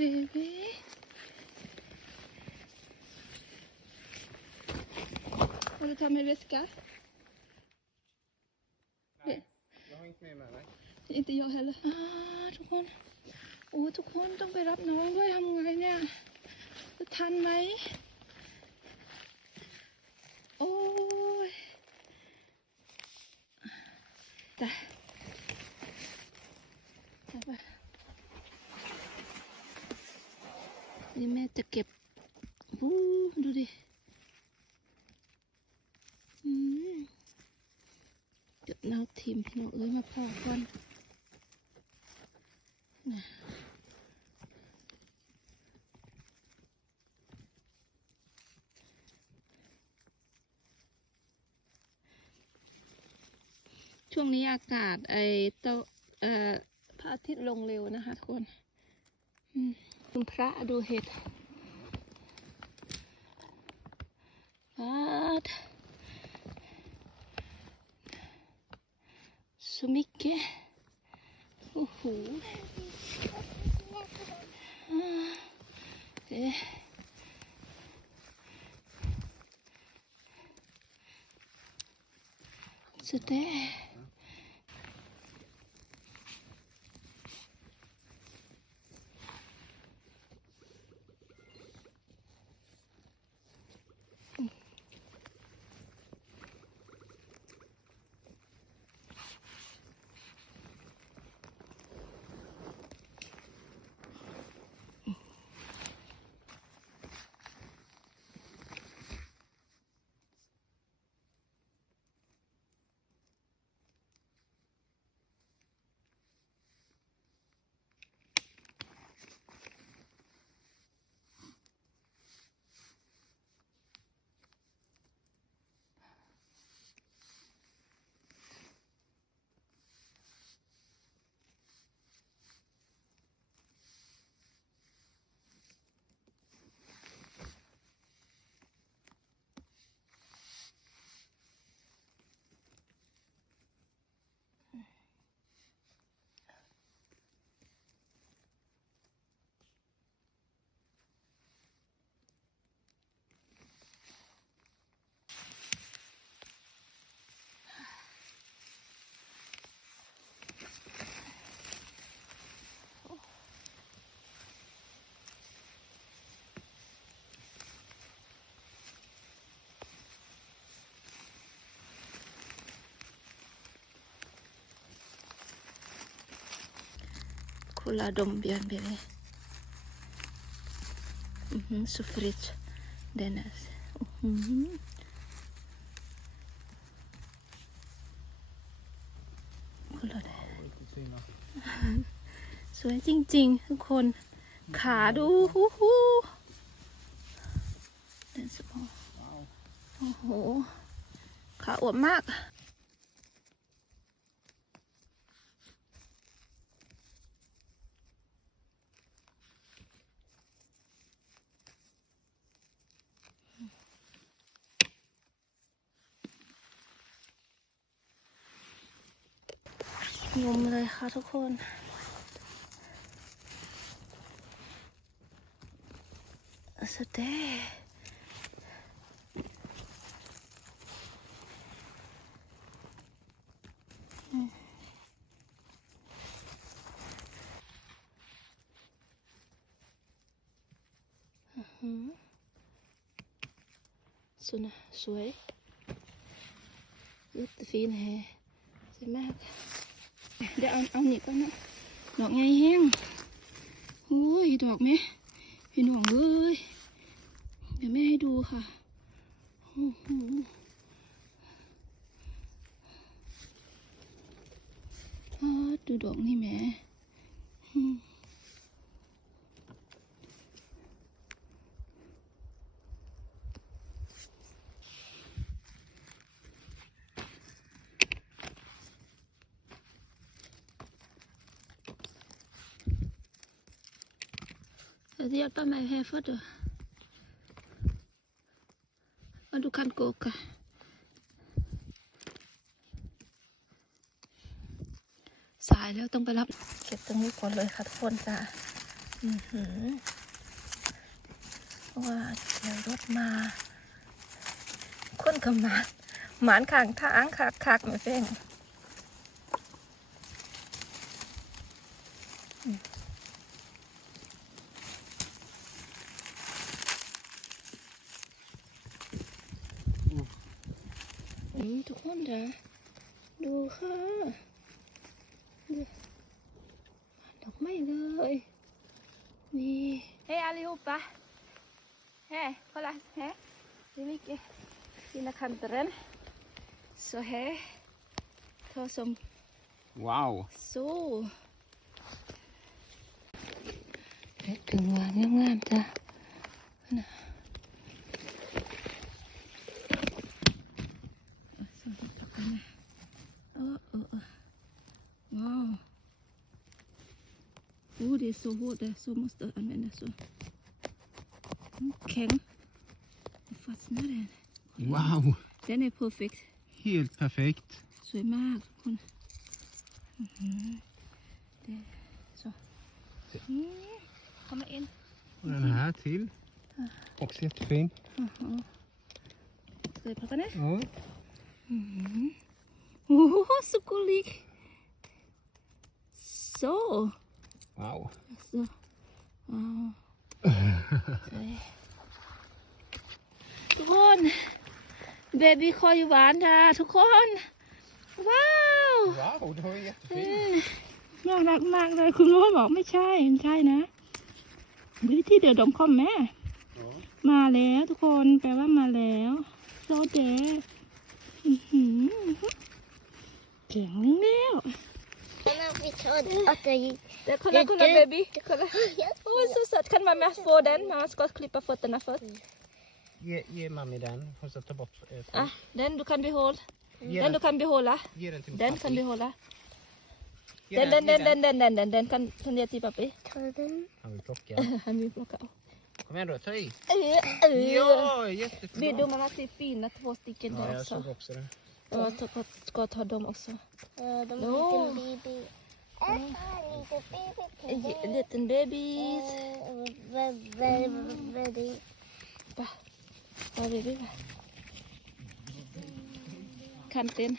baby vad du tar med väska? Nej, jag har inte med mig. Nej. Inte jag heller. Ah, ทุกคน โอ้ทุกคนต้องไปรับน้องด้วยทำไงเนี่ย จะทันไหม โอ้ยตายตายไป นี่แม่จะเก็บอู้ดูดิเดี๋ยวเราทีมพี่น้องเอ้ยมาพอก่อนนะช่วงนี้อากาศไอเต้าเอ่อพระอาทิตย์ลงเร็วนะคะทุกคน อืม คุณพระดูเห็ดอาดสมิกเกโอ้โหเอ๊ะสุดเด้ อหือคุณลาเด Riktigt fina. สวยจริงๆ ทุกคน ขาดูฮู้ฮู้เดนสปอ Wow. โอ้โห ขาอวบมาก งมเลยค่ะทุกคน สุดเด้สวยนะสวยรูปฟีนแฮสวยมาก เดี๋ยวเอาเอาหนีก่อนนะดอกไงแห้งโอ้ยดอกไหมเห็นดองเลยเดี๋ยวแม่ให้ดูค่ะโอ้โหดูดอกนี่แม่อืม Det hjälper mig här för då. Ja, du kan gå åka. สายแล้วต้องไปรับเก็บตรงนี้ก่อนเลยค่ะทุกคนจ้ะอือหือว่าเดี๋ยวรถมาคนกับหมาหมานขางทางคักคักๆแม่เฟ้งอืมอืม ทุกคนจ้ะดูค่ะดูดอกไม้เลยนี่ Hej allihopa! Här, kolla här. Det är mycket fina kanter. Så här. Ta som Wow. så. เล็ดถึงหวานงามๆจ้ะนะเอาส่งกลับกันนะเออเออเออว้าว Oh, det är så hårt där, så måste jag använda så. Mm, Käng. Jag fastnar den. Wow. Den är perfekt. Helt perfekt. สวยมากทุกคนอื้อหือเดี๋ยว så. Mm. Komma in. Och den här till. Också jättefin. Jaha. Ska vi plocka ner? Ja. Mm. Oh, så gullig. Så. Wow. Så. Wow. สวยทุกคนเบบี้คอยหวานจ้าทุกคน ว้าว Wow, det var อื jättefint. มน่ารักมากเลยคุณพ่อบอกไม่ใช่ไม่ใช่นะดูที่เดือดดมคอมแม่ Ja. มาแล้วทุกคนแปลว่ามาแล้วโซเดอื้อหือเก่งแล้ว Att det gick. เดี๋ยวคนละคนละเบบี้คนละโอ้ยสุดสัตว์ขันมาแม่โฟเดนมาสกอตคลิป på fötterna först Ge, ge mamma den. Hon ska ta bort ett. อะ den du kan behålla Ge den du den, kan behålla ge den till den pappi. kan behålla Ge den den ge den den den den den den kan kan ge till pappi Ta den. Han vill plocka. han vill plocka av Kom igen då, ta i. Ja, Ja, Vill jättebra. du mamma se fina två stycken Ja, där jag också såg också det. Jag ska, ska ta dem också Ja, de Ja. har Little babies. Baby. Ba. Ba baby Come in.